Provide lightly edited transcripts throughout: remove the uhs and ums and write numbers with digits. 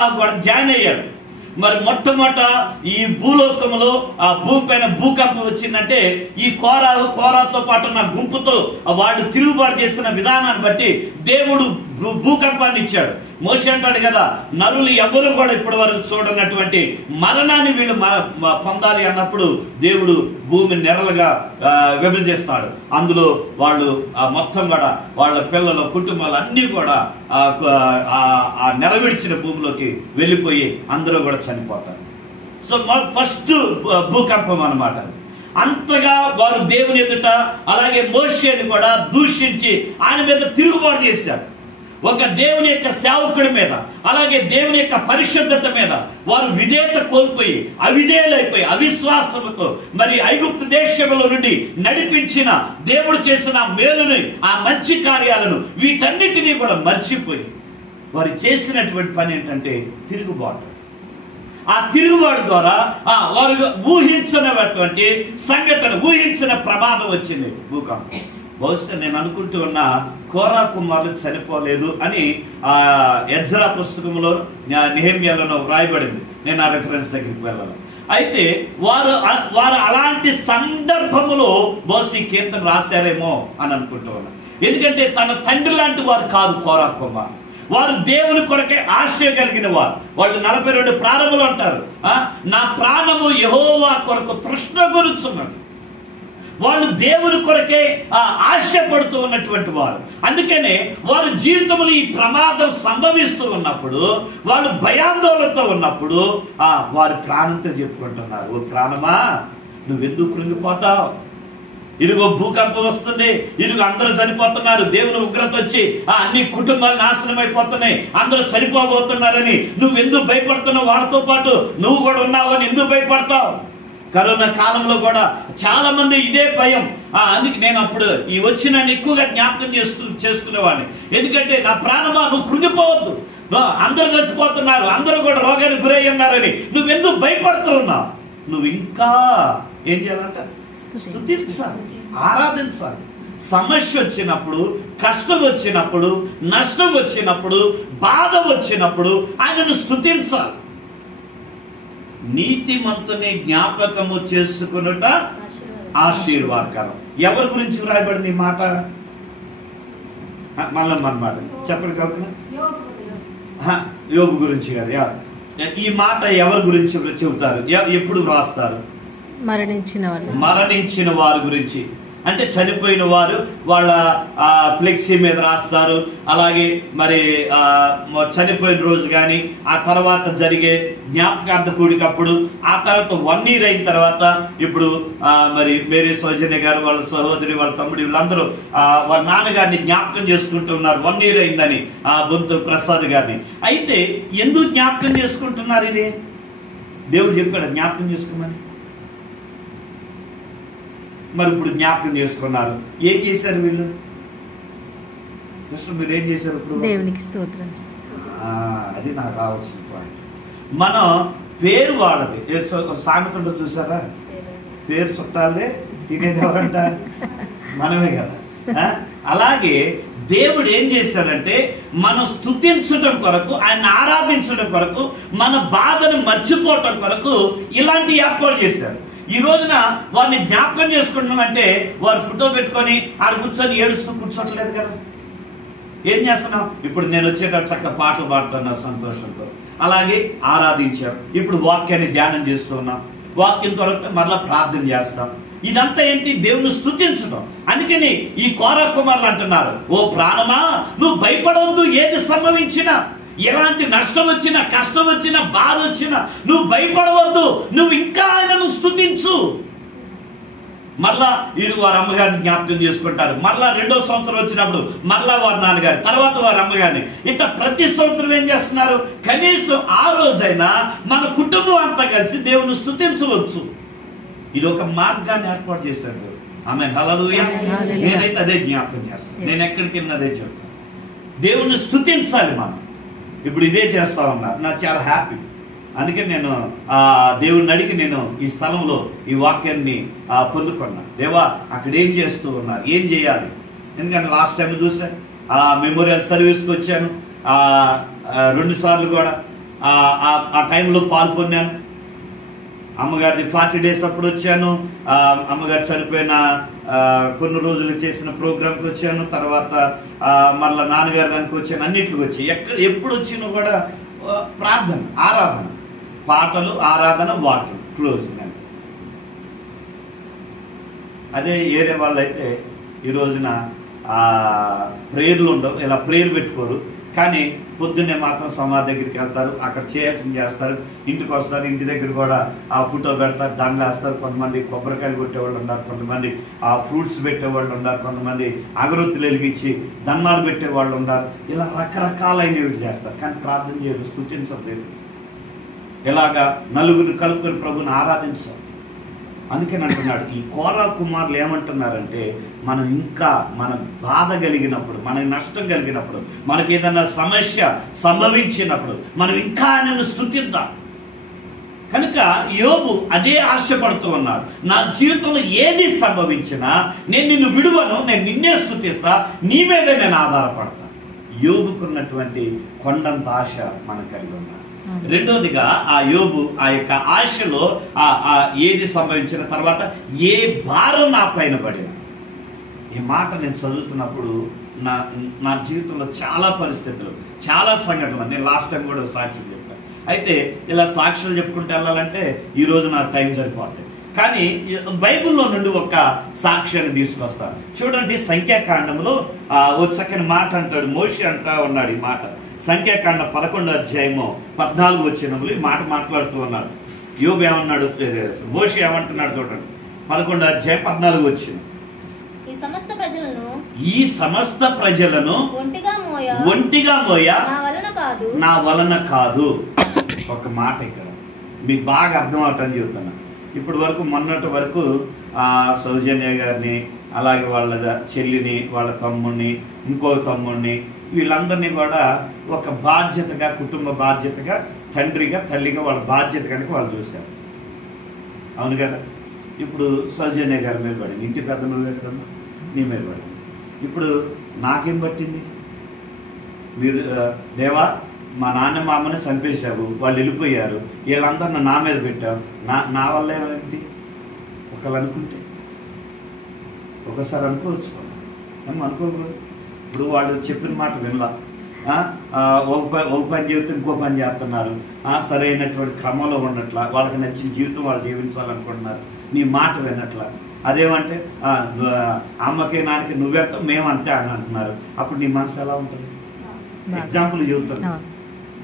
కూడా జాయిన్ అయ్యాడు. మరి మొట్టమొదట ఈ భూలోకంలో ఆ భూమి పైన భూకంపం వచ్చిందంటే ఈ కోరాతో పాటు నా గుంపుతో వాళ్ళు తిరుగుబాటు చేసిన విధానాన్ని బట్టి దేవుడు భూకంపాన్ని ఇచ్చాడు. మోషే అంటాడు కదా, నరులు ఎవరు కూడా ఇప్పటి వరకు చూడనటువంటి మరణాన్ని వీళ్ళు పొందాలి అన్నప్పుడు దేవుడు భూమిని నెరలుగా విభజిస్తాడు. అందులో వాళ్ళు మొత్తం కూడా వాళ్ళ పిల్లల కుటుంబాలు అన్నీ కూడా ఆ నెరవేర్చిన భూమిలోకి వెళ్ళిపోయి అందరూ కూడా చనిపోతారు. సో ఫస్ట్ భూకంపం అన్నమాట. అంతగా వారు దేవుని ఎదుట అలాగే మోషేని కూడా దూషించి ఆయన మీద తిరుగుబాటు చేశారు. ఒక దేవుని యొక్క సేవకుడి మీద అలాగే దేవుని యొక్క పరిశుద్ధత మీద వారు విధేయత కోల్పోయి అవిధేయులైపోయి అవిశ్వాసంతో మరి ఐగుప్తు దేశంలో నుండి నడిపించిన దేవుడు చేసిన మేలుని ఆ మంచి కార్యాలను వీటన్నిటినీ కూడా మర్చిపోయి వారు చేసినటువంటి పని ఏంటంటే తిరుగుబాటు. ఆ తిరుగుబాటు ద్వారా వారు ఊహించినటువంటి సంఘటన, ఊహించిన ప్రమాదం వచ్చింది భూకంపం. బహుశా నేను అనుకుంటూ ఉన్న కోరా కుమారులు చనిపోలేదు అని ఎజ్రా పుస్తకంలో నెహెమ్యాలో వ్రాయబడింది. నేను ఆ రెఫరెన్స్ దగ్గరికి వెళ్ళాను. అయితే వారు అలాంటి సందర్భంలో బహుశా ఈ కీర్తన రాశారేమో అని అనుకుంటూ ఉన్నా. ఎందుకంటే తన తండ్రి లాంటి వారు కాదు కోరా కుమార్. వారు దేవుని కొరకే ఆశ కలిగిన వారు. వాళ్ళు 42 ప్రారంభంలో అంటారు, నా ప్రాణము యెహోవా కొరకు తృష్ణ కొరుచున్నది. వాళ్ళు దేవుని కొరకే ఆశపడుతూ ఉన్నటువంటి వారు. అందుకనే వారి జీవితంలో ఈ ప్రమాదం సంభవిస్తూ ఉన్నప్పుడు, వాళ్ళు భయాందోళనతో ఉన్నప్పుడు వారి ప్రాణంతో చెప్పుకుంటున్నారు, ఓ ప్రాణమా నువ్వెందుకు కృంగిపోతావు, ఇదిగో భూకంపం వస్తుంది, ఇదిగో అందరూ చనిపోతున్నారు, దేవుని ఉగ్రత వచ్చి అన్ని కుటుంబాలు నాశనం అయిపోతున్నాయి, అందరూ చనిపోబోతున్నారని నువ్వెందుకు భయపడుతున్నావు, వాళ్ళతో పాటు నువ్వు కూడా ఉన్నావు అని ఎందుకు భయపడతావు? కరోనా కాలంలో కూడా చాలా మంది ఇదే భయం. అందుకే నేను అప్పుడు ఈ వచ్చిన ఎక్కువగా జ్ఞాపకం చేసుకునేవాడిని. ఎందుకంటే నా ప్రాణమా నువ్వు కృంగిపోవద్దు, అందరూ చచ్చిపోతున్నారు, అందరూ కూడా రోగానికి గురై ఉన్నారని నువ్వెందుకు భయపడుతూ ఉన్నావు? నువ్వు ఇంకా ఏం చేయాలంట? స్తుతించాలి, ఆరాధించాలి. సమస్య వచ్చినప్పుడు, కష్టం వచ్చినప్పుడు, నష్టం వచ్చినప్పుడు, బాధ వచ్చినప్పుడు ఆయనను స్తుతించాలి. నీతిమంతుని జ్ఞాపకము చేసుకునుట ఆశీర్వాదకరం. ఎవరి గురించి వ్రాయబడింది ఈ మాట? మళ్ళీ మన మాట చెప్పండి కాకుండా యోబు గురించి కదా. ఈ మాట ఎవరి గురించి చెబుతారు, ఎప్పుడు వ్రాస్తారు? మరణించిన వారి గురించి. అంటే చనిపోయిన వారు వాళ్ళ ఫ్లెక్సీ మీద రాస్తారు. అలాగే మరి చనిపోయిన రోజు కానీ ఆ తర్వాత జరిగే జ్ఞాపకార్థ కూడికప్పుడు, ఆ తర్వాత 1 year అయిన తర్వాత ఇప్పుడు మరి మేరీ సౌజన్య గారు, వాళ్ళ సహోదరి, వాళ్ళ తమ్ముడు వీళ్ళందరూ వాళ్ళ నాన్నగారిని జ్ఞాపకం చేసుకుంటున్నారు. 1 year అయిందని బొంతు ప్రసాద్ గారిని. అయితే ఎందుకు జ్ఞాపకం చేసుకుంటున్నారు? ఇది దేవుడు చెప్పాడు జ్ఞాపకం చేసుకోమని. మరి ఇప్పుడు జ్ఞాపకం చేసుకున్నారు. ఏం చేశారు వీళ్ళు? మీరు ఏం చేశారు ఇప్పుడు? దేవునికి స్తోత్రం. అది నాకు రావాల్సిన పాయింట్. మనం పేరు వాళ్ళది సామెతలో చూసారా, పేరు చుట్టాలే తినేది ఎవరంట? మనమే కదా. అలాగే దేవుడు ఏం చేశాడంటే మనం స్తుతించడం కొరకు, ఆయన ఆరాధించడం కొరకు, మన బాధను మర్చిపోవటం కొరకు ఇలాంటి ఏర్పాటు చేశారు. ఈ రోజున వారిని జ్ఞాపకం చేసుకుంటున్నామంటే వారు ఫోటో పెట్టుకొని ఆడ కూర్చొని ఏడుస్తూ కూర్చోట్లేదు కదా. ఏం చేస్తున్నాం? ఇప్పుడు నేను వచ్చేటప్పుడు చక్కగా పాటలు పాడుతున్నా సంతోషంతో, అలాగే ఆరాధించాం. ఇప్పుడు వాక్యాన్ని ధ్యానం చేస్తున్నాం, వాక్యం కొరకు మరలా ప్రార్థన చేస్తాం. ఇదంతా ఏంటి? దేవుని స్తుతించడం. అందుకని ఈ కోరా కుమారులు అంటున్నారు, ఓ ప్రాణమా నువ్వు భయపడవద్దు, ఏది సంభవించినా, ఎలాంటి నష్టం వచ్చినా, కష్టం వచ్చినా, బాధ వచ్చినా నువ్వు భయపడవద్దు, నువ్వు ఇంకా ఆయనను స్తుతించు. మరలా వారి అమ్మగారిని జ్ఞాపకం చేసుకుంటారు. మరలా 2వ సంవత్సరం వచ్చినప్పుడు మరలా వారి నాన్నగారు, తర్వాత వారి అమ్మగారిని, ఇట్లా ప్రతి సంవత్సరం ఏం చేస్తున్నారు? కనీసం ఆ రోజైనా మన కుటుంబం అంతా కలిసి దేవుని స్తుతించవచ్చు. ఇది ఒక మార్గాన్ని ఏర్పాటు చేశాడు ఆమె. హల్లెలూయా. నేనైతే అదే జ్ఞాపకం చేస్తాను, నేను ఎక్కడికి వెళ్ళిన అదే చెప్తాను. దేవుని స్తుతించాలి మనం. ఇప్పుడు ఇదే చేస్తా ఉన్నారు, నాకు చాలా హ్యాపీ. అందుకని నేను దేవుడిని అడిగి నేను ఈ స్థలంలో ఈ వాక్యాన్ని పొందుకున్నా. దేవా అక్కడ ఏం చేస్తూ ఉన్నారు, ఏం చేయాలి? ఎందుకంటే లాస్ట్ టైం చూసాను, మెమోరియల్ సర్వీస్కి వచ్చాను 2 సార్లు కూడా. ఆ టైంలో పాల్గొన్నాను. అమ్మగారిది 40 days అప్పుడు వచ్చాను. అమ్మగారు చనిపోయిన కొన్ని రోజులు చేసిన ప్రోగ్రాంకి వచ్చాను. తర్వాత మళ్ళీ నాన్నగారి దానికి వచ్చాను. అన్నింటికి వచ్చి ఎప్పుడు వచ్చినా కూడా ప్రార్థన, ఆరాధన, పాటలు, ఆరాధన, వాక్యం, క్లోజింగ్ అంతే. అదే ఏరే వాళ్ళు అయితే ఈ రోజున ప్రేయర్లు ఉండవు, ఇలా ప్రేయర్ పెట్టుకోరు. కానీ పొద్దున్నే మాత్రం సమాధి దగ్గరికి వెళ్తారు, అక్కడ చేయాల్సింది చేస్తారు, ఇంటికి వస్తారు, ఇంటి దగ్గర కూడా ఆ ఫోటో పెడతారు, దండలు వేస్తారు. కొంతమంది కొబ్బరికాయలు కొట్టేవాళ్ళు ఉన్నారు, కొంతమంది ఆ ఫ్రూట్స్ పెట్టేవాళ్ళు ఉన్నారు, కొంతమంది అగరొత్తులు వెలిగించి దండాలు పెట్టేవాళ్ళు ఉన్నారు. ఇలా రకరకాలైనవి చేస్తారు. కానీ ప్రార్థన చేయరు, స్తుతించలేదు. ఇలాగా నలుగురు కలుపుకొని ప్రభుని ఆరాధించారు. అందుకని అంటున్నాడు, ఈ కోరా కుమారులు ఏమంటున్నారంటే, మనం ఇంకా మన బాధ కలిగినప్పుడు, మనకి నష్టం కలిగినప్పుడు, మనకి ఏదైనా సమస్య సంభవించినప్పుడు మనం ఇంకా నన్ను స్తుతిద్దాం. కనుక యోబు అదే ఆశపడుతూ ఉన్నాడు. నా జీవితంలో ఏది సంభవించినా నేను నిన్ను విడువను, నేను నిన్నే స్తుతిస్తా, నీ మీదే నేను ఆధారపడతా. యోబుకున్నటువంటి కొండంత ఆశ మనకు కలిగి ఉన్నారు. రెండోదిగా ఆ యోబు ఆ యొక్క ఆశలో ఏది సంభవించిన తర్వాత ఏ భారం నా పైన పడిన. ఈ మాట నేను చదువుతున్నప్పుడు నా జీవితంలో చాలా పరిస్థితులు, చాలా సంఘటనలు, నేను లాస్ట్ టైం కూడా సాక్ష్యం చెప్పాను. అయితే ఇలా సాక్ష్యాలు చెప్పుకుంటూ వెళ్ళాలంటే ఈరోజు నాకు టైం సరిపోతుంది. కానీ బైబిల్లో నుండి ఒక సాక్ష్యాన్ని తీసుకొస్తాను. చూడండి, సంఖ్యాకాండంలో ఒక చక్కని మాట అంటాడు, మోషే అంటా ఉన్నాడు ఈ మాట. సంఖ్యాకాండ 11:14 ఈ మాట మాట్లాడుతూ ఉన్నాడు. యోబు ఏమన్నాడు, మోషే ఏమంటున్నాడు చూడండి. 11:14 ఈ సమస్త ప్రజలను ఒంటిగా మోయ నా వలన కాదు. ఒక మాట ఇక్కడ మీకు బాగా అర్థం అవటని చెప్తున్నా. ఇప్పటి వరకు మొన్నటి వరకు సౌజన్య గారిని, అలాగే వాళ్ళ చెల్లిని, వాళ్ళ తమ్ముడిని, ఇంకో తమ్ముడిని, వీళ్ళందరినీ కూడా ఒక బాధ్యతగా, కుటుంబ బాధ్యతగా, తండ్రిగా, తల్లిగా వాళ్ళ బాధ్యత కనుక వాళ్ళు చూశారు. అవును కదా. ఇప్పుడు సౌజన్య గారి మీద పడింది, ఇంటి పెద్ద నువ్వే కదమ్మా, నీ మీద పడింది. ఇప్పుడు నాకేం పట్టింది? మీరు దేవా మా నాన్న మా అమ్మని చంపేశావు, వాళ్ళు వెళ్ళిపోయారు, వీళ్ళందరిని నా మీద పెట్టావు, నా వల్ల ఏమిటి? ఒకళ్ళు అనుకుంటే ఒకసారి అనుకోవచ్చు, మనం అనుకోకూడదు. ఇప్పుడు వాళ్ళు చెప్పిన మాట వినలా, ఒక పని చేస్తే ఇంకో పని చేస్తున్నారు, సరైనటువంటి క్రమంలో ఉన్నట్ల, వాళ్ళకి నచ్చిన జీవితం వాళ్ళు జీవించాలనుకుంటున్నారు, నీ మాట విన్నట్లా. అదేమంటే అమ్మకి నాన్నకి నువ్వెంత మేము అంతే అని అంటున్నారు. అప్పుడు నీ మనసు ఎలా ఉంటుంది? ఎగ్జాంపుల్ చెబుతుంది.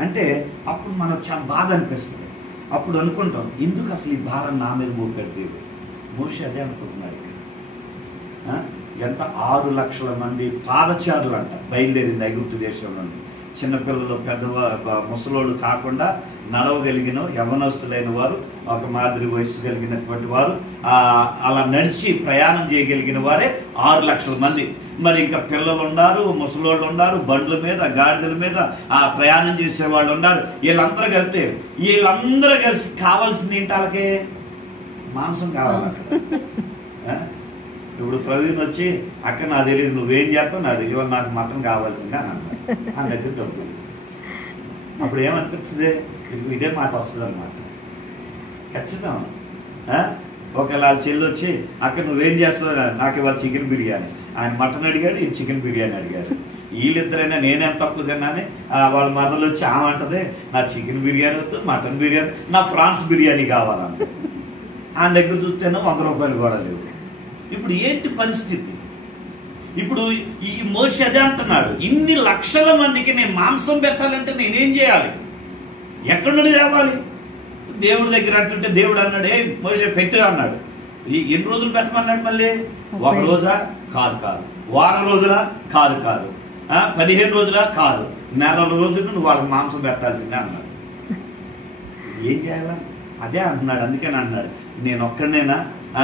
అంటే అప్పుడు మనం చాలా బాధ అనిపిస్తుంది. అప్పుడు అనుకుంటాం, ఎందుకు అసలు ఈ భారం నా మీద మోపాడు దేవుడు. మోషే అదే అనుకుంటున్నాడు. ఎంత 6 లక్షల మంది పాదచారులు అంట బయలుదేరింది ఐగుప్తు దేశం నుండి. చిన్నపిల్లలు, ముసలోళ్ళు కాకుండా నడవగలిగిన యవనస్తులైన వారు, ఒక మాదిరి వయసు కలిగినటువంటి వారు, అలా నడిచి ప్రయాణం చేయగలిగిన వారే 6 లక్షల మంది. మరి ఇంకా పిల్లలు ఉన్నారు, ముసలోళ్ళు ఉన్నారు, బండ్ల మీద, గాడిదల మీద ప్రయాణం చేసే వాళ్ళు ఉన్నారు. వీళ్ళందరూ కలిసి కావాల్సింది ఏంటి? వాళ్ళకి మాంసం కావాలి. ఇప్పుడు ప్రవీణ్ వచ్చి, అక్క నాకు తెలియదు, నువ్వేం చేస్తావు, నాకు ఇవాళ నాకు మటన్ కావాల్సిందే అని అన్నాడు. ఆ దగ్గర డబ్బులు. అప్పుడు ఏమనిపిస్తుంది? ఇదే మాట వస్తుంది అన్నమాట. ఖచ్చితం. ఒకవేళ చెల్లి వచ్చి, అక్క నువ్వేం చేస్తావు, నాకు ఇవాళ చికెన్ బిర్యానీ, ఆయన మటన్ అడిగాడు, ఈ చికెన్ బిర్యానీ అడిగాడు. వీళ్ళిద్దరైనా నేనేం తక్కువ తిన్నాని వాళ్ళ మదలు వచ్చి ఆమంటది, నా చికెన్ బిర్యానీ వద్దు, మటన్ బిర్యానీ, నా ఫ్రాన్స్ బిర్యానీ కావాలంట. ఆయన దగ్గర చూస్తేనో 100 రూపాయలు కూడా లేవు. ఇప్పుడు ఏంటి పరిస్థితి? ఇప్పుడు ఈ మోషే అదే అంటున్నాడు, ఇన్ని లక్షల మందికి నేను మాంసం పెట్టాలంటే నేనేం చేయాలి? ఎక్కడి నుండి తేవాలి? దేవుడి దగ్గర అంటుంటే దేవుడు అన్నాడు, మోషే పెట్టు అన్నాడు. ఎన్ని రోజులు పెట్టమన్నాడు? మళ్ళీ 1 రోజా? కాదు. వారం రోజులా? కాదు. 15 రోజులా? కాదు. నెల రోజులు నువ్వు వాళ్ళకి మాంసం పెట్టాల్సిందే అన్నాడు. ఏం చేయాలా? అదే అంటున్నాడు. అందుకని అన్నాడు, నేను ఒక్కడనేనా?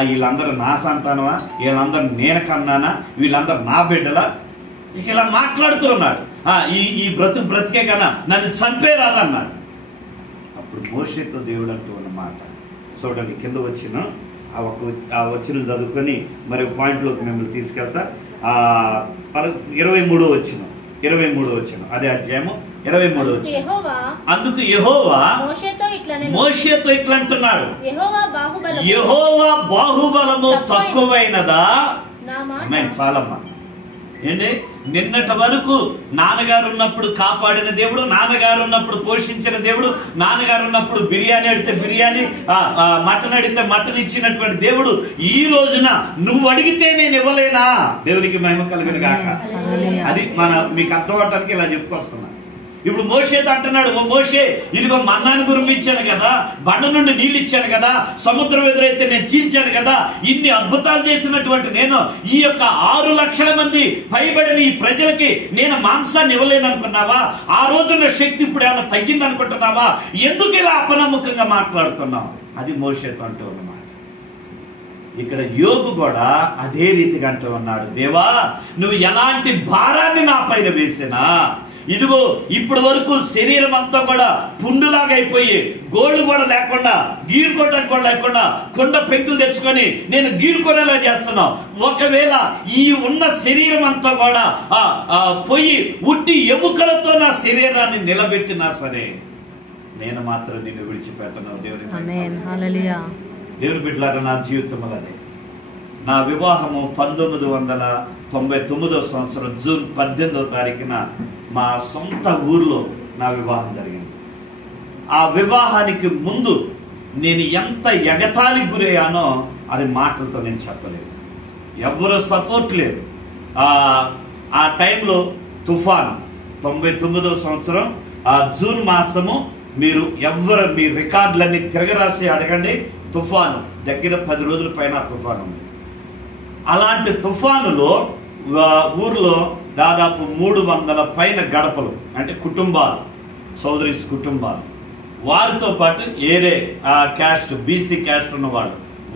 వీళ్ళందరూ నా సంతానమా? వీళ్ళందరూ నేను కన్నానా? వీళ్ళందరూ నా బిడ్డలా? ఇలా మాట్లాడుతూ ఉన్నాడు. ఈ బ్రతికే కన్నా నన్ను చంపేరాదన్నాడు. అప్పుడు మోషేతో దేవుడు అంటూ ఉన్నమాట చూడండి. కింద వచ్చిన ఆ వచ్చిన చదువుకొని మరి పాయింట్లోకి మిమ్మల్ని తీసుకెళ్తా. 23వ వచ్చిన అదే అధ్యాయము 23 వచ్చి, అందుకు యెహోవా మోషేతో ఇట్లా అంటున్నాడు, యెహోవా బాహుబలము తక్కువైనదా? చాలమ్మా. ఏంటి, నిన్నటి వరకు నాన్నగారు ఉన్నప్పుడు కాపాడిన దేవుడు, నాన్నగారు ఉన్నప్పుడు పోషించిన దేవుడు, నాన్నగారు ఉన్నప్పుడు బిర్యానీ అడిగితే బిర్యానీ, మటన్ అడిగితే మటన్ ఇచ్చినటువంటి దేవుడు ఈ రోజున నువ్వు అడిగితే నేను ఇవ్వలేనా? దేవునికి మహిమ కలుగును గాక. అది మీకు అర్థం అవటానికి ఇలా చెప్పుకొస్తున్నా. ఇప్పుడు మోషేతో అంటున్నాడు, ఓ మోషే, ఇదిగో మన్నాను కురిపించాను కదా, బండ నుండి నీళ్ళు ఇచ్చాను కదా, సముద్రం ఎదురైతే నేను చీల్చాను కదా, ఇన్ని అద్భుతాలు చేసినటువంటి నేను ఈ యొక్క 6 లక్షల మంది పైబడిన ఈ ప్రజలకి నేను మాంసాన్ని ఇవ్వలేను అనుకున్నావా? ఆ రోజున శక్తి ఇప్పుడు ఏమైనా తగ్గింది అనుకుంటున్నావా? ఎందుకు ఇలా అపనమ్మకంగా మాట్లాడుతున్నావు? అది మోషేతో అంటూ ఉన్నమాట. ఇక్కడ యోబు కూడా అదే రీతిగా అంటూ ఉన్నాడు, దేవా నువ్వు ఎలాంటి భారాన్ని నా పైన వేసినా, ఇదిగో ఇప్పటి వరకు శరీరం అంతా కూడా పుండులాగా అయిపోయి గోళ్ళు కూడా లేకుండా, గీరుకోవటం కూడా లేకుండా కొండ పెంకులు తెచ్చుకొని నేను గీరుకునేలా చేస్తున్నావు. ఒకవేళ ఈ ఉన్న శరీరం అంతా కూడా పోయి ఉట్టి ఎముకలతో నా శరీరాన్ని నిలబెట్టినా సరే నేను మాత్రం నిన్ను విడిచిపెట్టను. దేవుని బిడ్డలారా, నా జీవితం అదే. నా వివాహము 1999 సంవత్సరం జూన్ 18వ తారీఖున మా సొంత ఊర్లో నా వివాహం జరిగింది. ఆ వివాహానికి ముందు నేను ఎంత ఎగతాళి గురయ్యానో అది మాటలతో నేను చెప్పలేదు. ఎవరు సపోర్ట్ లేదు. ఆ టైంలో తుఫాను 99వ సంవత్సరం జూన్ మాసము, మీరు మీ రికార్డులన్నీ తిరగరాసి అడగండి. తుఫాను దగ్గర 10 రోజుల పైన తుఫాను ఉంది. అలాంటి తుఫానులో ఊర్లో దాదాపు 300 పైన గడపలు, అంటే కుటుంబాలు, సోదరీస్ కుటుంబాలు, వారితో పాటు ఏదే క్యాస్ట్, బీసీ క్యాస్ట్ ఉన్న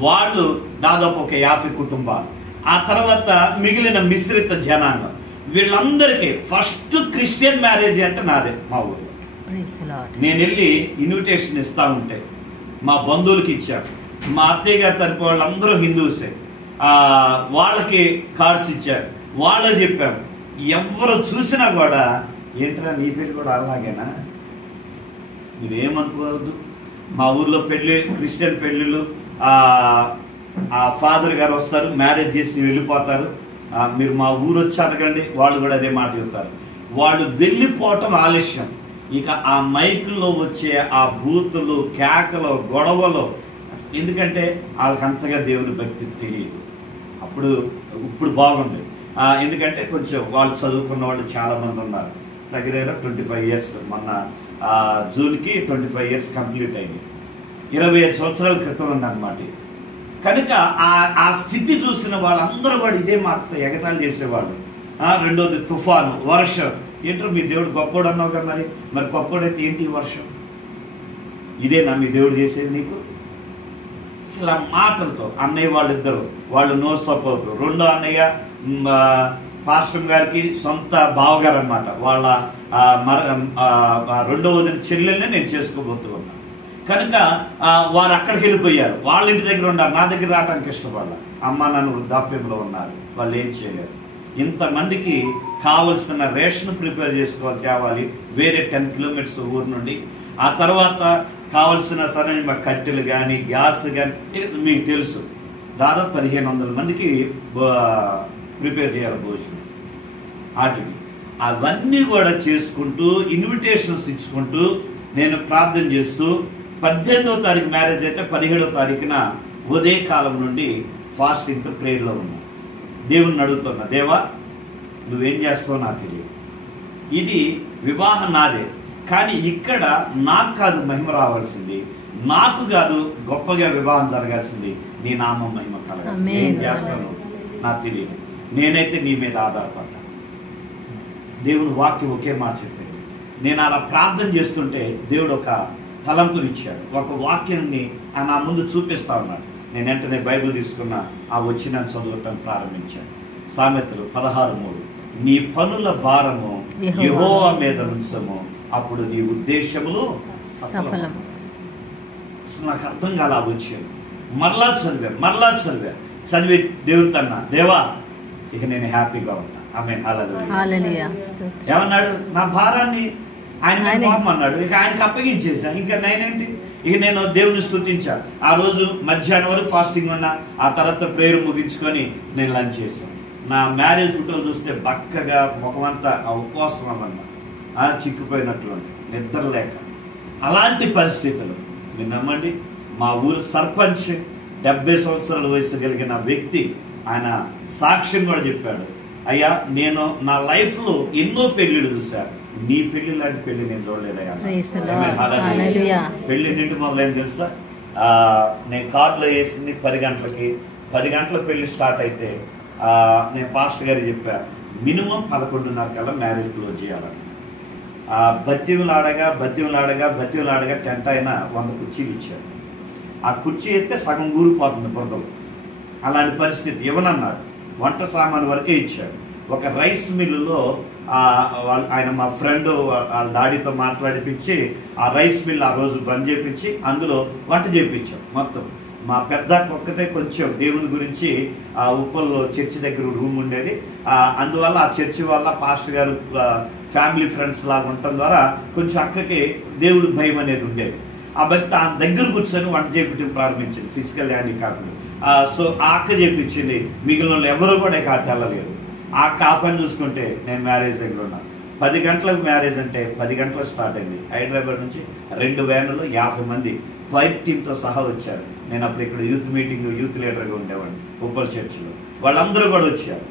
వాళ్ళు దాదాపు ఒక 50 కుటుంబాలు. ఆ తర్వాత మిగిలిన మిశ్రిత జనాంగం. వీళ్ళందరికీ ఫస్ట్ క్రిస్టియన్ మ్యారేజ్ అంటే నాదే మా ఊళ్ళో. నేను వెళ్ళి ఇన్విటేషన్ ఇస్తా ఉంటే మా బంధువులకి ఇచ్చాను. మా అత్తయ్య గారి తరపు వాళ్ళందరూ హిందూసే, వాళ్ళకి కార్డ్స్ ఇచ్చారు. వాళ్ళు చెప్పాము, ఎవరు చూసినా కూడా ఏంట్రా నీ పెళ్ళి కూడా అలాగేనా, మీరేమనుకోవద్దు. మా ఊర్లో పెళ్ళి, క్రిస్టియన్ పెళ్ళిళ్ళు, ఆ ఫాదర్ గారు వస్తారు, మ్యారేజ్ చేసి వెళ్ళిపోతారు. మీరు మా ఊరు వచ్చి అడగండి, వాళ్ళు కూడా అదే మాట చెప్తారు. వాళ్ళు వెళ్ళిపోవటం ఆలస్యం. ఇక ఆ మైకుల్లో వచ్చే ఆ బూతులు, కేకలు, గొడవలు, ఎందుకంటే వాళ్ళకి అంతగా దేవుని భక్తి తెలియదు. ఇప్పుడు బాగుంది. ఎందుకంటే కొంచెం వాళ్ళు చదువుకున్న వాళ్ళు చాలా మంది ఉన్నారు. దగ్గర 25 ఇయర్స్, మొన్న జూన్కి 25 ఇయర్స్ కంప్లీట్ అయింది. 25 సంవత్సరాల క్రితం ఉందన్నమాట. కనుక ఆ స్థితి చూసిన వాళ్ళందరూ కూడా ఇదే మాటతో ఎగతాళి చేసేవాళ్ళు. రెండోది తుఫాను, వర్షం. ఏంటో మీ దేవుడు గొప్పోడు అన్నావుగా, మరి గొప్పోడైతే ఏంటి వర్షం? ఇదేనా మీ దేవుడు చేసేది నీకు? ఇలా మాటలతో అన్నయ్య వాళ్ళు నో సపోర్ట్. రెండో అన్నయ్య పాస్టర్ గారికి సొంత బావగారు అన్నమాట. వాళ్ళ రెండో వదిన చెల్లెల్ని నేను చేసుకోబోతూ ఉన్నా. కనుక వారు అక్కడికి వెళ్ళిపోయారు. వాళ్ళ ఇంటి దగ్గర ఉన్నారు, నా దగ్గర రావడానికి ఇష్టపడాలి. అమ్మ నాన్న వృద్ధాప్యంలో ఉన్నారు, వాళ్ళు ఏం చేయలేరు. ఇంతమందికి కావలసిన రేషన్ ప్రిపేర్ చేసుకోవాలి, తేవాలి వేరే 10 కిలోమీటర్స్ ఊరు నుండి. ఆ తర్వాత కావలసిన సరైన కట్టెలు కానీ, గ్యాస్ కానీ, మీకు తెలుసు దాదాపు 1500 మందికి ప్రిపేర్ చేయాలి భోజనం. వాటికి అవన్నీ కూడా చేసుకుంటూ, ఇన్విటేషన్స్ ఇచ్చుకుంటూ, నేను ప్రార్థన చేస్తూ 18వ తారీఖు మ్యారేజ్ అయితే 17వ తారీఖున ఉదయ కాలం నుండి ఫాస్టింగ్తో ప్రేయర్లో ఉన్నా. దేవుణ్ణి అడుగుతున్నా, దేవా నువ్వేం చేస్తావో నాకు తెలియదు. ఇది వివాహం నాదే, కానీ ఇక్కడ నాకు కాదు మహిమ రావాల్సింది, నాకు కాదు గొప్పగా వివాహం జరగాల్సింది, నీ నామం మహిమ కలగాలి. ఏం చేస్తాను నాకు తెలియదు. నేనైతే నీ మీద ఆధారపడ్డా. దేవుడు వాక్యం ఒకే మాట చెప్పింది. నేను అలా ప్రార్థన చేస్తుంటే దేవుడు ఒక తలంపునిచ్చాడు, ఒక వాక్యాన్ని నా ముందు చూపిస్తా ఉన్నాడు. నేను వెంటనే బైబిల్ తీసుకున్న వచ్చిన చదవటం ప్రారంభించాను. సామెతలు 16:3, నీ పనుల భారము యెహోవా మీద ఉంచము, అప్పుడు నీ ఉద్దేశములు సఫలం. నాకు అర్థం కాల వచ్చాను. మరలా చదివా చదివి దేవుడితో అన్నా, దేవా ఇక నేను హ్యాపీగా ఉంటా. ఆమేన్, హల్లెలూయా. ఏమన్నాడు? నా భారాన్ని ఆయన కోపం అన్నాడు. ఇక ఆయనకి అప్పగించేసాను. ఇంకా నేనేంటి, ఇక నేను దేవుని స్తుతించాను. ఆ రోజు మధ్యాహ్నం వరకు ఫాస్టింగ్ ఉన్నా. ఆ తర్వాత ప్రేయర్ ముగించుకొని నేను లంచ్ చేశాను. నా మ్యారేజ్ ఫోటోలు చూస్తే బక్కగా ముఖమంతా ఉపవాసం అన్నా చిక్కిపోయినట్లు నిద్ర లేక అలాంటి పరిస్థితులు. మీరు నమ్మండి, మా ఊరు సర్పంచ్ 70 సంవత్సరాల వయసు కలిగిన వ్యక్తి, ఆయన సాక్ష్యం కూడా చెప్పాడు, అయ్యా నేను నా లైఫ్లో ఎన్నో పెళ్లిళ్ళు చూశాను, నీ పెళ్లి లాంటి పెళ్లి నేను చూడలేదయ్యా. పెళ్లి నిండి మొదలైంది తెలుసా? నేను కార్లో వేసింది 10 గంటలకి. 10 గంటల పెళ్లి స్టార్ట్ అయితే నేను పాస్టర్ గారికి చెప్పా, మినిమం 11:30 కల్లా మ్యారేజ్ క్లోజ్ చేయాలని. బతివులాడగా టెంట్ అయినా 100 కుర్చీలు ఇచ్చారు. ఆ కుర్చీ అయితే సగం ఊరిపోతుంది బురదలు. అలాంటి పరిస్థితి ఇవ్వనన్నాడు. వంట సామాన్ వరకే ఇచ్చాడు. ఒక రైస్ మిల్లులో ఆయన మా ఫ్రెండ్ వాళ్ళ డాడీతో మాట్లాడిపించి ఆ రైస్ మిల్ ఆ రోజు బంద్ చేయించి అందులో వంట చేయించాం. మొత్తం మా పెద్ద ఒక్కతే కొంచెం దేవుని గురించి ఆ ఉప్పల్లో చర్చి దగ్గర రూమ్ ఉండేది. అందువల్ల ఆ చర్చి వల్ల పాస్టర్ గారు ఫ్యామిలీ ఫ్రెండ్స్ లాగా ఉండటం ద్వారా కొంచెం అక్కకి దేవుడి భయం అనేది ఉండేది. ఆ భక్తి ఆ దగ్గర కూర్చొని వంట చేయించడం ప్రారంభించింది. Physical handicapped. సో ఆ అక్క చేయించింది. మిగిలిన వాళ్ళు ఎవరో కూడా కాటు వెళ్ళలేదు. ఆ పని చూసుకుంటే నేను మ్యారేజ్ దగ్గర ఉన్నాను. 10 గంటలకు మ్యారేజ్ అంటే 10 గంటలకు స్టార్ట్ అయింది. హైదరాబాద్ నుంచి 2 వ్యాన్లు 50 మంది ఫైర్ టీంతో సహా వచ్చారు. నేను అప్పుడు ఇక్కడ యూత్ లీడర్గా ఉండేవాడిని ఉప్పల్ చర్చిలో. వాళ్ళందరూ కూడా వచ్చారు.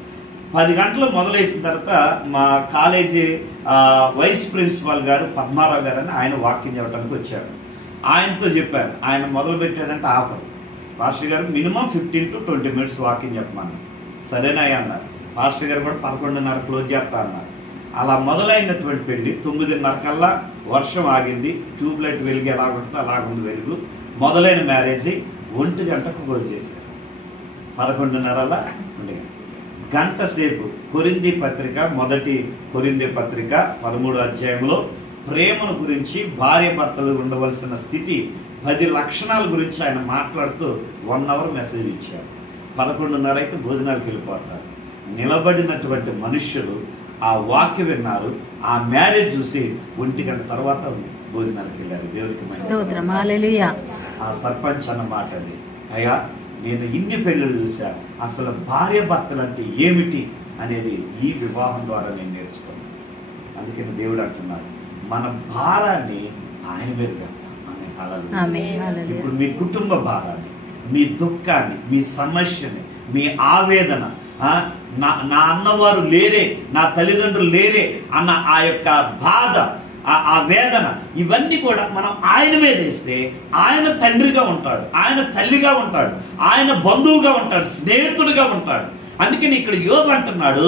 10 గంటలు మొదలైన తర్వాత మా కాలేజీ వైస్ ప్రిన్సిపాల్ గారు పద్మారావు గారు అని ఆయన వాక్యం చెప్పడానికి వచ్చారు. ఆయనతో చెప్పారు, ఆయన మొదలు పెట్టాడంటే ఆపరు. పాస్టర్ గారు మినిమం 15 to 20 minutes వాకింగ్ చెప్పమన్నారు. సరేనా అన్నారు. పాస్టర్ గారు కూడా 11:30 క్లోజ్ చేస్తా అన్నారు. అలా మొదలైనటువంటి పెళ్లి 9:30 కల్లా వర్షం ఆగింది. ట్యూబ్ లైట్ వెలుగు ఎలా ఉంటుందో అలాగుంది వెలుగు. మొదలైన మ్యారేజ్ 1 గంటకు క్లోజ్ చేశారు. 11:30 గంట సేపు కొరింథీ పత్రిక, మొదటి కొరింథీ పత్రిక 13వ అధ్యాయంలో ప్రేమను గురించి, భార్య భర్తలు ఉండవలసిన స్థితి 10 లక్షణాల గురించి ఆయన మాట్లాడుతూ 1 hour మెసేజ్ ఇచ్చారు. 11:30 అయితే భోజనాలకు వెళ్ళిపోతారు. నిలబడినటువంటి మనుష్యులు ఆ వాక్యం విన్నారు. ఆ మ్యారేజ్ చూసి 1 గంట తర్వాత భోజనాలకు వెళ్ళారు. దేవుడికి ఆ సర్పంచ్ అన్న మాట అది, అయ్యా నేను ఇన్ని పెళ్ళిళ్ళు చూసా, అసలు భార్య భర్తలు అంటే ఏమిటి అనేది ఈ వివాహం ద్వారా నేను నేర్చుకున్నాను. అందుకని దేవుడు అంటున్నాడు, మన భారాన్ని ఆయన మీద పెడతాం. ఇప్పుడు మీ కుటుంబ భారాన్ని, మీ దుఃఖాన్ని, మీ సమస్యని, మీ ఆవేదన, నా అన్నవారు లేరే, నా తల్లిదండ్రులు లేరే అన్న ఆ యొక్క బాధ, ఆ వేదన, ఇవన్నీ కూడా మనం ఆయన మీద వేస్తే ఆయన తండ్రిగా ఉంటాడు, ఆయన తల్లిగా ఉంటాడు, ఆయన బంధువుగా ఉంటాడు, స్నేహితుడిగా ఉంటాడు. అందుకని ఇక్కడ యోబు అంటున్నాడు,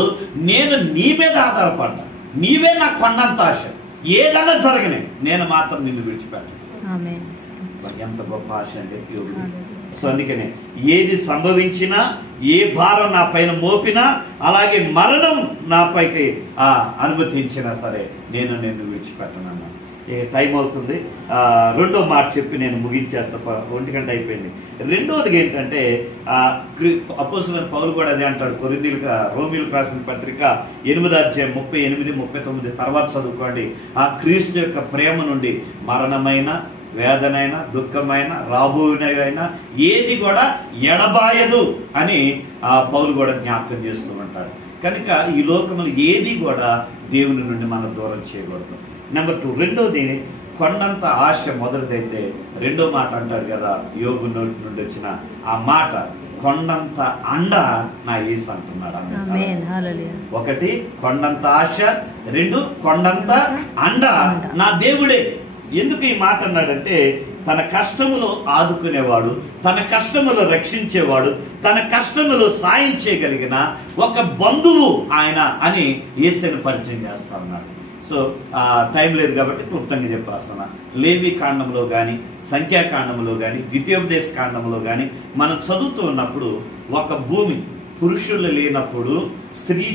నేను నీ మీద ఆధారపడ్డా, నీవే నా కొండంత ఆశ, ఏదన్నా జరగనే నేను మాత్రం నిన్ను విడిచిపెట్టాను. ఎంత గొప్ప ఆశ అంటే యోబు. సో అందుకనే ఏది సంభవించినా, ఏ భారం నా పైన మోపినా, అలాగే మరణం నాపైకి అనుమతించినా సరే నేను నిన్ను విడిచిపెట్టనన్నా. టైం అవుతుంది. 2వ మాట చెప్పి నేను ముగించేస్తా. 1 గంట అయిపోయింది. 2వది ఏంటంటే అపోస్తలుడైన పౌలు కూడా అదే అంటాడు. రోమీయులకు రాసిన పత్రిక 8వ అధ్యాయం 38, 39 తర్వాత చదువుకోండి. ఆ క్రీస్తు యొక్క ప్రేమ నుండి మరణమైన, వేదనైనా, దుఃఖమైన, రాబోయినైనా ఏది కూడా ఎడబాయదు అని పౌలు కూడా జ్ఞాపకం చేస్తూ ఉంటాడు. కనుక ఈ లోకంలో ఏది కూడా దేవుని నుండి మనం దూరం చేయకూడదు. నెంబర్ 2, రెండోది కొండంత ఆశ. మొదటిదైతే 2వ మాట అంటాడు కదా, యోబు నోటి నుండి వచ్చిన ఆ మాట, కొండంత అండ నా యేసు అంటున్నాడు. 1 కొండంత ఆశ, 2 కొండంత అండ నా దేవుడే. ఎందుకు ఈ మాట అన్నాడంటే, తన కష్టములో ఆదుకునేవాడు, తన కష్టములో రక్షించేవాడు, తన కష్టములో సాయం చేయగలిగిన ఒక బంధువు ఆయన అని యేసుని పరిచయం చేస్తా ఉన్నాడు. సో టైం లేదు కాబట్టి క్లుప్తంగా చెప్పేస్తున్నా. లేవి కాండంలో కానీ, సంఖ్యాకాండంలో కానీ, ద్వితీయోపదేశ కాండంలో కానీ మనం చదువుతూ ఉన్నప్పుడు, ఒక భూమి పురుషులు లేనప్పుడు, స్త్రీ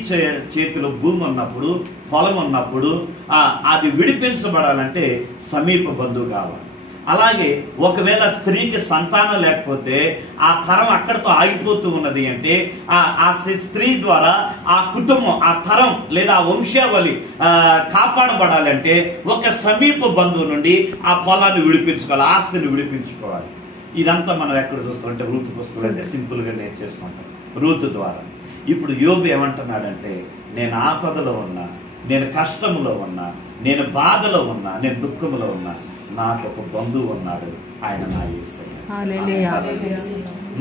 చేతిలో భూమి ఉన్నప్పుడు, పొలం ఉన్నప్పుడు అది విడిపించబడాలంటే సమీప బంధువు కావాలి. అలాగే ఒకవేళ స్త్రీకి సంతానం లేకపోతే ఆ తరం అక్కడితో ఆగిపోతూ ఉన్నది అంటే ఆ స్త్రీ ద్వారా ఆ కుటుంబం, ఆ తరం లేదా ఆ వంశావళి కాపాడబడాలంటే ఒక సమీప బంధువు నుండి ఆ పొలాన్ని విడిపించుకోవాలి, ఆస్తిని విడిపించుకోవాలి. ఇదంతా మనం ఎక్కడ చూస్తామంటే రూతు పుస్తకం అయితే సింపుల్గా నేర్చేసుకుంటాం రూతు ద్వారా. ఇప్పుడు యోబు ఏమంటున్నాడంటే, నేను ఆపదలో ఉన్నా, నేను కష్టంలో ఉన్నా, నేను బాధలో ఉన్నా, నేను దుఃఖంలో ఉన్నా, నాకు ఒక బంధువు ఉన్నాడు, ఆయన నా యేసయ్య.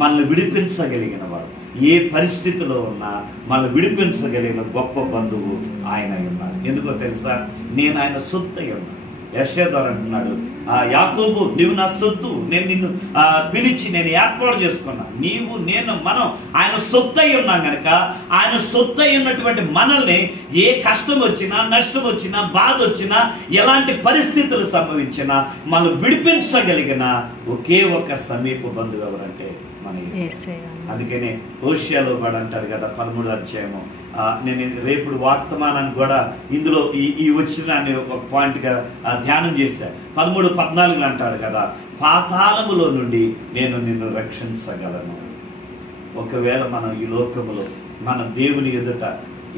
మనల్ని విడిపించగలిగిన వాడు, ఏ పరిస్థితిలో ఉన్నా మనల్ని విడిపించగలిగిన గొప్ప బంధువు ఆయన ఉన్నాడు. ఎందుకో తెలుసా? నేను ఆయన సొత్తు అయి ఉన్నాను. యెషయా ద్వారా అంటున్నాడు, యాకోబు నీవు నా సొత్తు, నేను నిన్ను పిలిచి నేను ఏర్పాటు చేసుకున్నా, నీవు నేను మనం ఆయన సొత్తు అయి ఉన్నాం కనుక ఆయన సొత్తు అయి ఉన్నటువంటి మనల్ని ఏ కష్టం వచ్చినా, నష్టం వచ్చినా, బాధ వచ్చినా, ఎలాంటి పరిస్థితులు సంభవించినా మనం విడిపించగలిగిన ఒకే ఒక సమీప బంధువు ఎవరంటే మన యేసయ్య. అందుకనే హోషేయలో కూడా అంటాడు కదా 13వ అధ్యాయము, నేను రేపు వర్తమానాన్ని కూడా ఇందులో ఈ వచ్చిన ఒక పాయింట్గా ధ్యానం చేశాను. 13:14 అంటాడు కదా, పాతాళములో నుండి నేను నిన్ను రక్షించగలను. ఒకవేళ మనం ఈ లోకములో మన దేవుని ఎదుట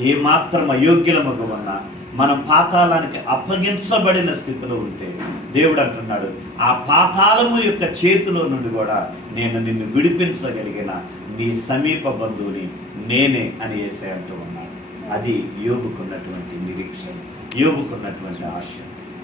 ఏ మాత్రం అయోగ్యులముగా ఉన్నా, మనం పాతాళానికి అప్పగించబడిన స్థితిలో ఉంటే దేవుడు అంటున్నాడు, ఆ పాతాళము యొక్క చేతిలో నుండి కూడా నేను నిన్ను విడిపించగలిగిన నీ సమీప బంధువుని నేనే అని యేసయ్య అంటూ ఉన్నాడు. అది యోబుకున్నటువంటి నిరీక్షణ, యోబుకున్నటువంటి ఆశ.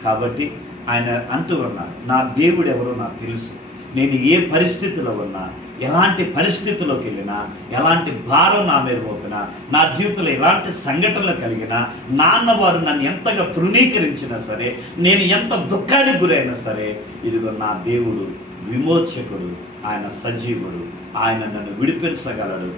కాబట్టి ఆయన అంటూ ఉన్నాడు, నా దేవుడు ఎవరో నాకు తెలుసు, నేను ఏ పరిస్థితిలో ఉన్నా, ఎలాంటి పరిస్థితిలోకి వెళ్ళినా, ఎలాంటి భారం నా మీద మోపినా, నా జీవితంలో ఎలాంటి సంఘటనలు కలిగినా, నాన్నవారు నన్ను ఎంతగా తృణీకరించినా సరే, నేను ఎంత దుఃఖానికి గురైనా సరే, ఇదిగో నా దేవుడు విమోచకుడు, ఆయన సజీవుడు, ఆయన నన్ను విడిపించగలడు.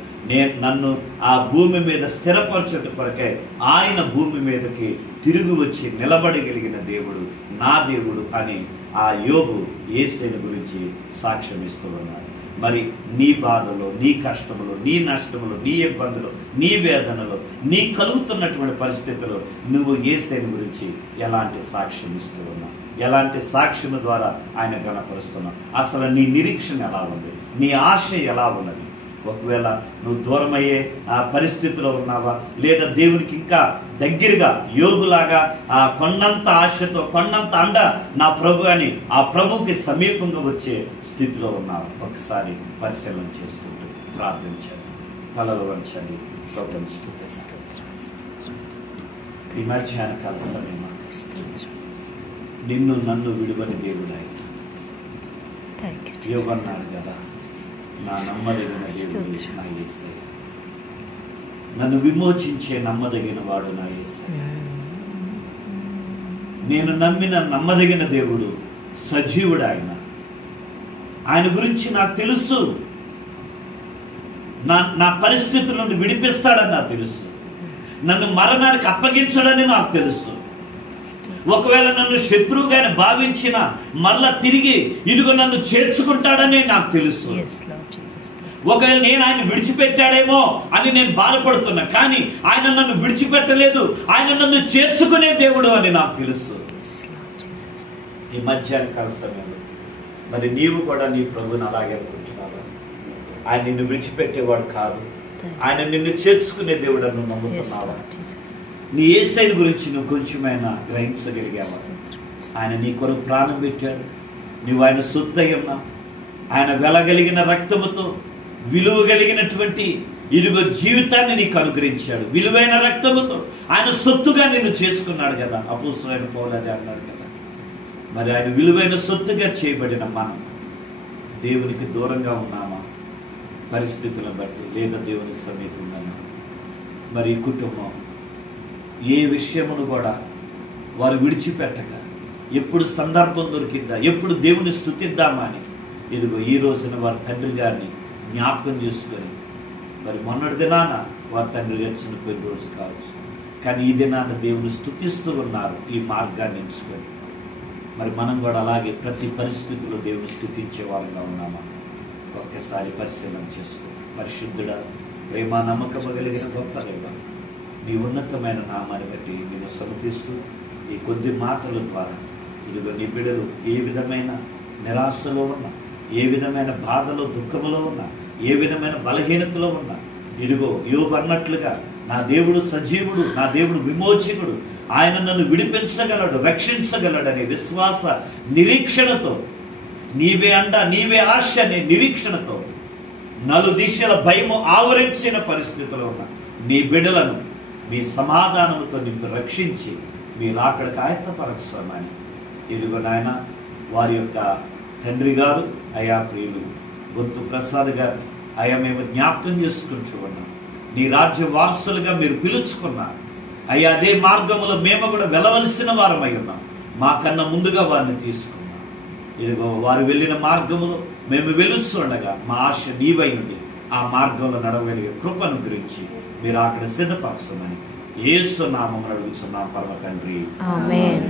నన్ను ఆ భూమి మీద స్థిరపరచట కొరకే ఆయన భూమి మీదకి తిరిగి వచ్చి నిలబడగలిగిన దేవుడు నా దేవుడు అని ఆ యోబు యేసయ్యను గురించి సాక్ష్యం ఇస్తూ ఉన్నాడు. మరి నీ బాధలో, నీ కష్టములో, నీ నష్టములో, నీ ఇబ్బందులో, నీ వేదనలో, నీ కలుగుతున్నటువంటి పరిస్థితుల్లో నువ్వు యేసయ్యను గురించి ఎలాంటి సాక్ష్యం ఇస్తూ ఉన్నావు? ఎలాంటి సాక్ష్యం ద్వారా ఆయన గణపరుస్తున్నావు? అసలు నీ నిరీక్షణ ఎలా ఉంది? నీ ఆశ ఎలా ఉన్నది? ఒకవేళ నువ్వు దూరమయ్యే ఆ పరిస్థితిలో ఉన్నావా, లేదా దేవునికి ఇంకా దగ్గరగా యోబులాగా ఆ కొండంత ఆశతో, కొండంత అండ నా ప్రభు అని ఆ ప్రభుకి సమీపంగా వచ్చే స్థితిలో ఉన్నావు? ఒకసారి పరిశీలన చేసుకుంటూ ప్రార్థించండి, తలలు వంచండి. ఈ మధ్యాహ్న కాల సమయం నిన్ను నన్ను విడువని దేవుడాయి యోబన్నాడు కదా, నా నమ్మదగిన దేవుడు నా యేసయ్య, నన్ను విమోచించే నమ్మదగిన వాడు నా యేసయ్య. నేను నమ్మిన నమ్మదగిన దేవుడు సజీవుడు, ఆయన గురించి నాకు తెలుసు. నా పరిస్థితుల నుండి విడిపిస్తాడని నాకు తెలుసు. నన్ను మరణానికి అప్పగించడని నాకు తెలుసు. ఒకవేళ నన్ను శత్రువుగానే భావించిన మరలా తిరిగి ఇదిగో నన్ను చేర్చుకుంటాడని నాకు తెలుసు. ఒకవేళ నేను ఆయన విడిచిపెట్టాడేమో అని నేను బాధపడుతున్నా, కానీ ఆయన నన్ను విడిచిపెట్టలేదు, ఆయన నన్ను చేర్చుకునే దేవుడు అని నాకు తెలుసు. ఈ మధ్యాహ్న కాల సమయంలో మరి నీవు కూడా నీ ప్రభుని అలాగే అనుకుంటున్నావా? ఆయన నిన్ను విడిచిపెట్టేవాడు కాదు, ఆయన నిన్ను చేర్చుకునే దేవుడు అని నువ్వు నమ్ముతున్నావా? నీ యేసయ్య గురించి నువ్వు కొంచెమైనా గ్రహించగలిగావా? ఆయన నీ కొరకు ప్రాణం పెట్టాడు, నువ్వు ఆయన సొత్తు అయి ఉన్నావు. ఆయన వెలగలిగిన రక్తముతో విలువ కలిగినటువంటి ఇరుగు జీవితాన్ని నీకు అనుగ్రహించాడు. విలువైన రక్తముతో ఆయన సొత్తుగా నిన్ను చేసుకున్నాడు కదా. అపోస్తలుడైన పౌలు అదే అన్నాడు కదా. మరి ఆయన విలువైన సొత్తుగా చేయబడిన మనం దేవునికి దూరంగా ఉన్నామా పరిస్థితులను బట్టి, లేదా దేవునికి సమీపంగా? మరి ఈ కుటుంబం ఏ విషయమును కూడా వారు విడిచిపెట్టక, ఎప్పుడు సందర్భం దొరికిందా, ఎప్పుడు దేవుని స్తుతిద్దామా అని ఇదిగో ఈ రోజున వారి తండ్రి గారిని జ్ఞాపకం చేసుకొని, మరి మొన్నటి దినాన వారి తండ్రి గారు చనిపోయిన రోజు కావచ్చు, కానీ ఈ దినాన దేవుని స్తుతిస్తూ ఉన్నారు ఈ మార్గాన్ని ఎంచుకొని. మరి మనం కూడా అలాగే ప్రతి పరిస్థితిలో దేవుని స్తుతించే వారంగా ఉన్నామా? ఒక్కసారి పరిశీలన చేసుకో. పరిశుద్ధుడా, ప్రేమ నమ్మకము కలిగిన గొప్ప దేవా, నీ ఉన్నతమైన నామాన్ని బట్టి నేను సమర్థిస్తూ ఈ కొద్ది మాటల ద్వారా ఇదిగో నీ బిడ్డలు ఏ విధమైన నిరాశలో ఉన్నా, ఏ విధమైన బాధలో దుఃఖములో ఉన్నా, ఏ విధమైన బలహీనతలో ఉన్నా, ఇదిగో యోబు అన్నట్లుగా నా దేవుడు సజీవుడు, నా దేవుడు విమోచకుడు, ఆయన నన్ను విడిపించగలడు, రక్షించగలడు అనే విశ్వాస నిరీక్షణతో, నీవే అండ నీవే ఆశ అనే నిరీక్షణతో, నలుదిశల భయము ఆవరించిన పరిస్థితిలో ఉన్న నీ బిడ్డలను మీ సమాధానముతో నింపి రక్షించి మీరు అక్కడికి ఆయత్తపరచమని ఇదిగో నాయన వారి యొక్క తండ్రి గారు అయా ప్రియులు బొత్తు ప్రసాద్ గారు అయా మేము జ్ఞాపకం చేసుకుంటూ ఉన్నాం. నీ రాజ్య వారసులుగా మీరు పిలుచుకున్నారు అయ్యా. అదే మార్గంలో మేము కూడా వెళ్ళవలసిన వారమై ఉన్నాం. మాకన్నా ముందుగా వారిని తీసుకున్నాం. ఇదిగో వారు వెళ్ళిన మార్గంలో మేము వెలుచుండగా మా ఆశ నీవై ఉండి ఆ మార్గంలో నడవగలిగే కృపను గురించి మీరు అక్కడ సిద్ధపరచమని యేసు నామమున అడుగుచున్నాం పరమ తండ్రి. ఆమేన్.